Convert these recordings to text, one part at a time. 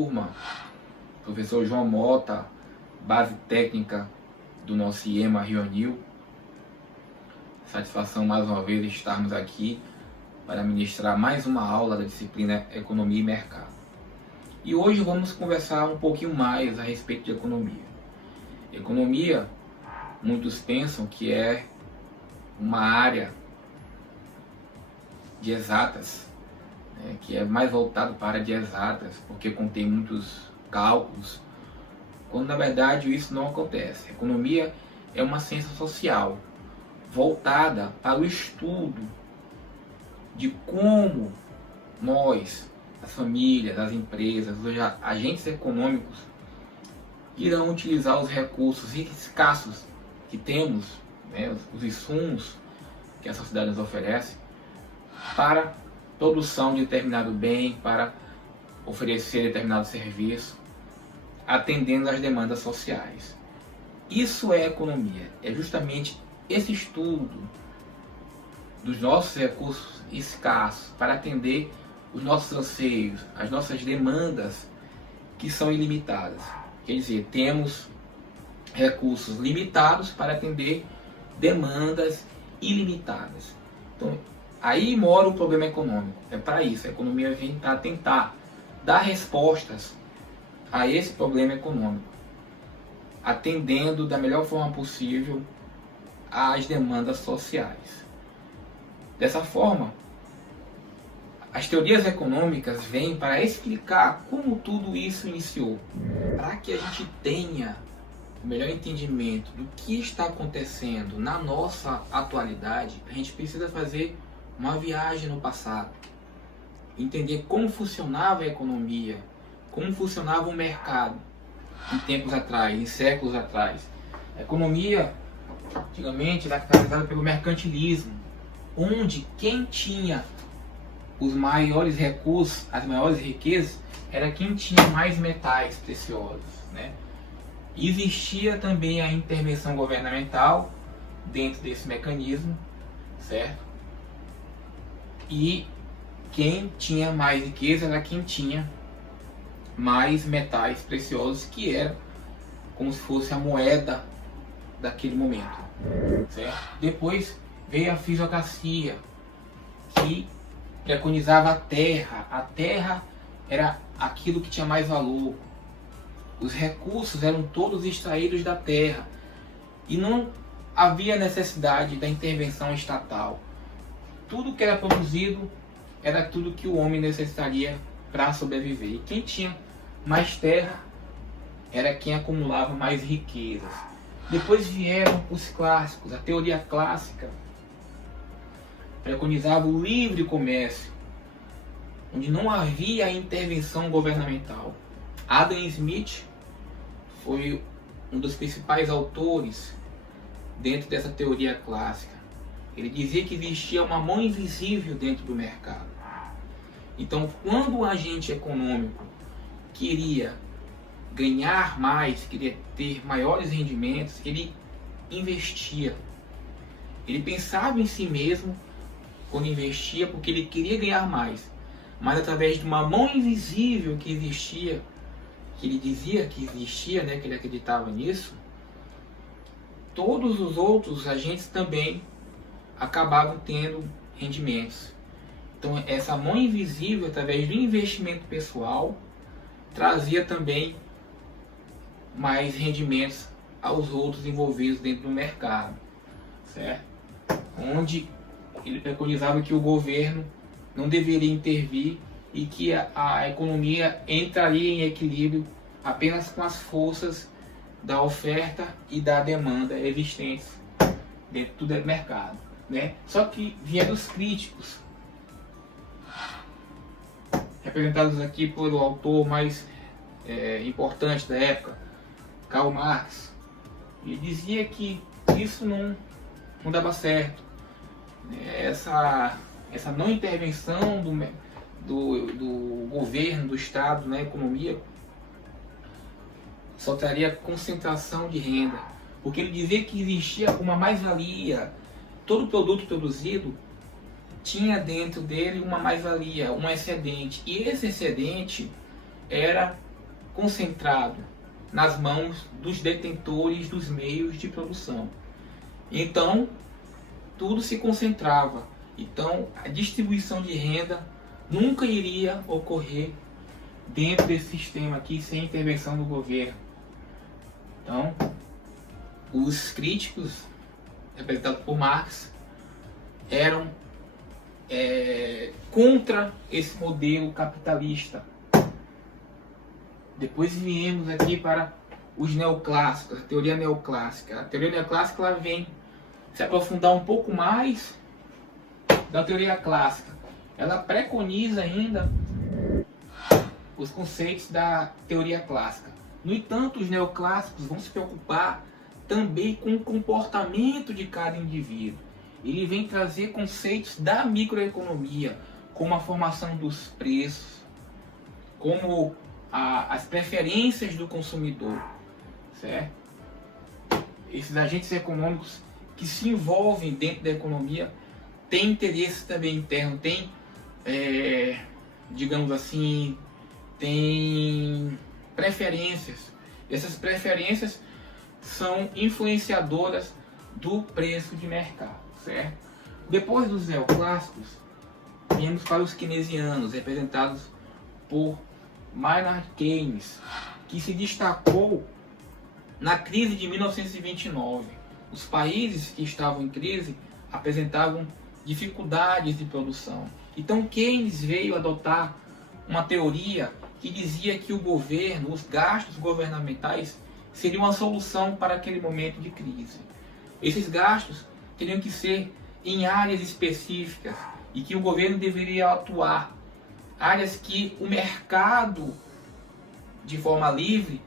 turma, professor João Mota, base técnica do nosso IEMA Rio. Satisfação mais uma vez estarmos aqui para ministrar mais uma aula da disciplina Economia e Mercado. E hoje vamos conversar um pouquinho mais a respeito de economia. Economia, muitos pensam que é uma área de exatas, que é mais voltado para a área de exatas, porque contém muitos cálculos, quando na verdade isso não acontece. A economia é uma ciência social, voltada para o estudo de como nós, as famílias, as empresas, os agentes econômicos, irão utilizar os recursos escassos que temos, os insumos que a sociedade nos oferece, para produção de determinado bem, para oferecer determinado serviço, atendendo às demandas sociais. Isso é economia, é justamente esse estudo dos nossos recursos escassos para atender os nossos anseios, as nossas demandas que são ilimitadas. Quer dizer, temos recursos limitados para atender demandas ilimitadas. Então, aí mora o problema econômico. É para isso, a economia vem para tentar dar respostas a esse problema econômico, atendendo da melhor forma possível às demandas sociais. Dessa forma, as teorias econômicas vêm para explicar como tudo isso iniciou, para que a gente tenha o melhor entendimento do que está acontecendo na nossa atualidade. A gente precisa fazer uma viagem no passado, entender como funcionava a economia, como funcionava o mercado em tempos atrás, em séculos atrás. A economia, antigamente, era caracterizada pelo mercantilismo, onde quem tinha os maiores recursos, as maiores riquezas, era quem tinha mais metais preciosos, Existia também a intervenção governamental dentro desse mecanismo, certo? E quem tinha mais riqueza era quem tinha mais metais preciosos, que era como se fosse a moeda daquele momento, certo? Depois veio a fisiocracia, que preconizava a terra. A terra era aquilo que tinha mais valor. Os recursos eram todos extraídos da terra e não havia necessidade da intervenção estatal. Tudo que era produzido era tudo que o homem necessitaria para sobreviver. E quem tinha mais terra era quem acumulava mais riquezas. Depois vieram os clássicos. A teoria clássica preconizava o livre comércio, onde não havia intervenção governamental. Adam Smith foi um dos principais autores dentro dessa teoria clássica. Ele dizia que existia uma mão invisível dentro do mercado. Então, quando o agente econômico queria ganhar mais, queria ter maiores rendimentos, ele investia. Ele pensava em si mesmo quando investia, porque ele queria ganhar mais. Mas através de uma mão invisível que existia, que ele dizia que existia, que ele acreditava nisso, todos os outros agentes também acabavam tendo rendimentos. Então, essa mão invisível, através do investimento pessoal, trazia também mais rendimentos aos outros envolvidos dentro do mercado, certo? Onde ele preconizava que o governo não deveria intervir e que a economia entraria em equilíbrio apenas com as forças da oferta e da demanda existentes dentro do mercado, Só que vieram os críticos, representados aqui pelo autor mais importante da época, Karl Marx. Ele dizia que isso não dava certo. Essa não intervenção do governo, do Estado na economia, só traria concentração de renda, porque ele dizia que existia uma mais-valia. Todo produto produzido tinha dentro dele uma mais-valia, um excedente, e esse excedente era concentrado nas mãos dos detentores dos meios de produção. Então, tudo se concentrava. Então, a distribuição de renda nunca iria ocorrer dentro desse sistema aqui sem intervenção do governo. Então, os críticos, representados por Marx, eram contra esse modelo capitalista. Depois viemos aqui para os neoclássicos, a teoria neoclássica. A teoria neoclássica ela vem se aprofundar um pouco mais da teoria clássica. Ela preconiza ainda os conceitos da teoria clássica. No entanto, os neoclássicos vão se preocupar também com o comportamento de cada indivíduo. Ele vem trazer conceitos da microeconomia, como a formação dos preços, como as preferências do consumidor, certo? Esses agentes econômicos que se envolvem dentro da economia têm interesses também internos, têm, digamos assim, têm preferências. Essas preferências são influenciadoras do preço de mercado, certo? Depois dos neoclássicos, viemos para os keynesianos, representados por Maynard Keynes, que se destacou na crise de 1929. Os países que estavam em crise apresentavam dificuldades de produção. Então Keynes veio adotar uma teoria que dizia que o governo, os gastos governamentais, seriam uma solução para aquele momento de crise. Esses gastos teriam que ser em áreas específicas e que o governo deveria atuar. Áreas que o mercado, de forma livre,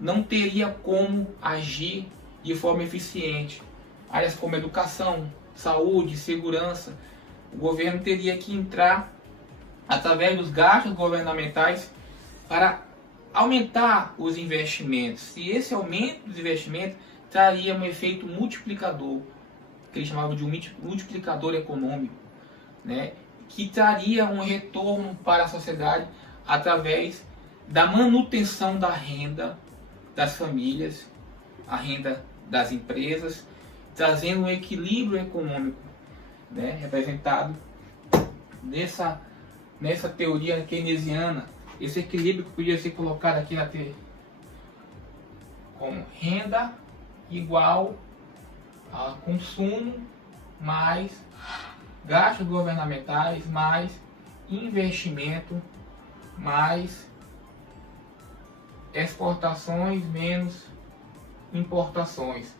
não teria como agir de forma eficiente. Áreas como educação, saúde, segurança, o governo teria que entrar através dos gastos governamentais para aumentar os investimentos. E esse aumento dos investimentos traria um efeito multiplicador, que eles chamavam de um multiplicador econômico, né? Que traria um retorno para a sociedade através da manutenção da renda das famílias, a renda das empresas, trazendo um equilíbrio econômico, né, representado nessa teoria keynesiana. Esse equilíbrio que podia ser colocado aqui na teoria como renda igual a consumo mais gastos governamentais mais investimento mais exportações menos importações,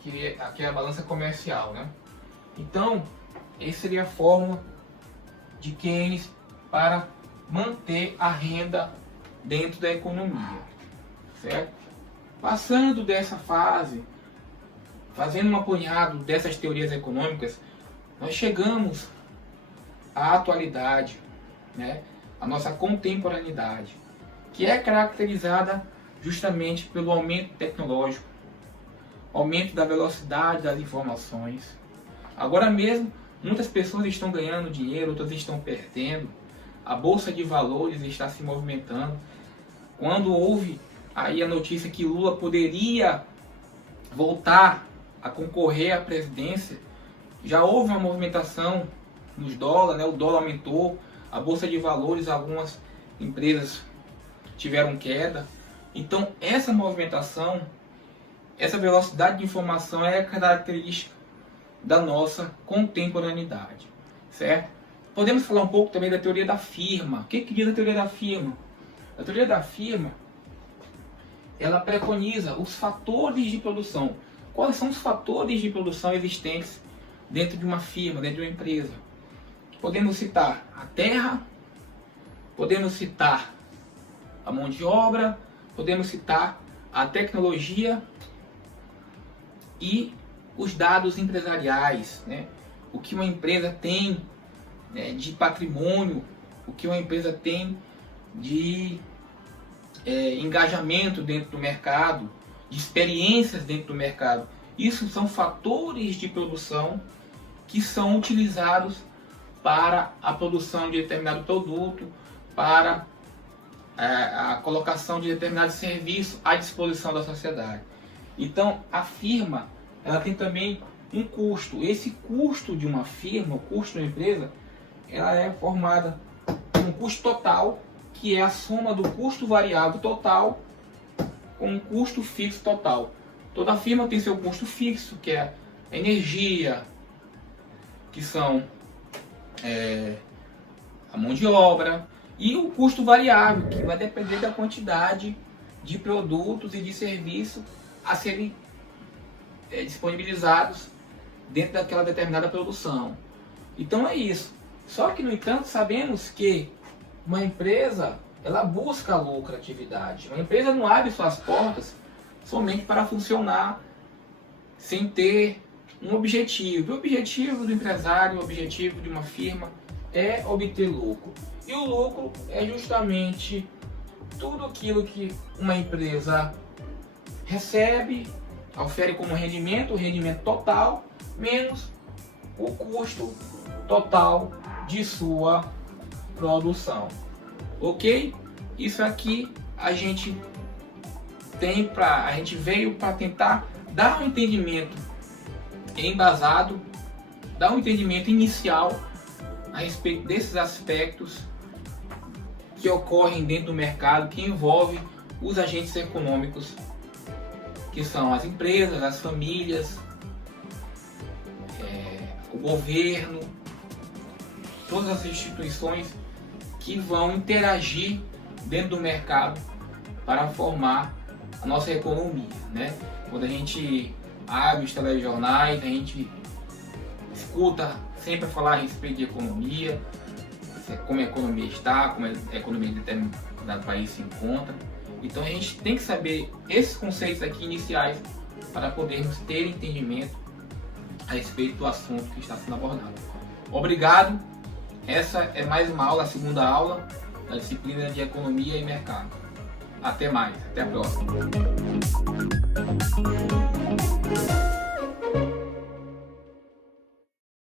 que é a balança comercial, né? Então, essa seria a fórmula de Keynes para manter a renda dentro da economia, certo? Passando dessa fase, fazendo um apanhado dessas teorias econômicas, nós chegamos à atualidade, né? A nossa contemporaneidade, que é caracterizada justamente pelo aumento tecnológico, aumento da velocidade das informações. Agora mesmo, muitas pessoas estão ganhando dinheiro, outras estão perdendo. A bolsa de valores está se movimentando. Quando houve aí a notícia que Lula poderia voltar a concorrer à presidência, já houve uma movimentação nos dólares, né? O dólar aumentou, a bolsa de valores, algumas empresas tiveram queda. Então essa movimentação, essa velocidade de informação é a característica da nossa contemporaneidade, certo? Podemos falar um pouco também da teoria da firma. O que diz a teoria da firma? A teoria da firma, ela preconiza os fatores de produção. Quais são os fatores de produção existentes dentro de uma firma, dentro de uma empresa? Podemos citar a terra, podemos citar a mão de obra, podemos citar a tecnologia e os dados empresariais, né? O que uma empresa tem, né, de patrimônio, o que uma empresa tem de engajamento dentro do mercado, de experiências dentro do mercado. Isso são fatores de produção que são utilizados para a produção de determinado produto, para a colocação de determinados serviços à disposição da sociedade. Então, a firma, ela tem também um custo. Esse custo de uma firma, o custo de uma empresa, ela é formada por um custo total, que é a soma do custo variável total com um custo fixo total. Toda firma tem seu custo fixo, que é a energia, que são a mão de obra, e o custo variável, que vai depender da quantidade de produtos e de serviços a serem disponibilizados dentro daquela determinada produção. Então é isso. Só que, no entanto, sabemos que uma empresa, ela busca a lucratividade. Uma empresa não abre suas portas somente para funcionar sem ter um objetivo. O objetivo do empresário, o objetivo de uma firma é obter lucro. E o lucro é justamente tudo aquilo que uma empresa recebe, ofere como rendimento, o rendimento total, menos o custo total de sua produção. Ok? Isso aqui a gente veio para tentar dar um entendimento embasado, dar um entendimento inicial a respeito desses aspectos que ocorrem dentro do mercado, que envolve os agentes econômicos, que são as empresas, as famílias, o governo, todas as instituições que vão interagir dentro do mercado para formar a nossa economia, né? Quando a gente abre os telejornais, a gente escuta sempre falar a respeito de economia, como a economia está, como a economia de determinado país se encontra. Então a gente tem que saber esses conceitos aqui iniciais para podermos ter entendimento a respeito do assunto que está sendo abordado. Obrigado. Essa é mais uma aula, a segunda aula da disciplina de Economia e Mercado. Até mais, até a próxima.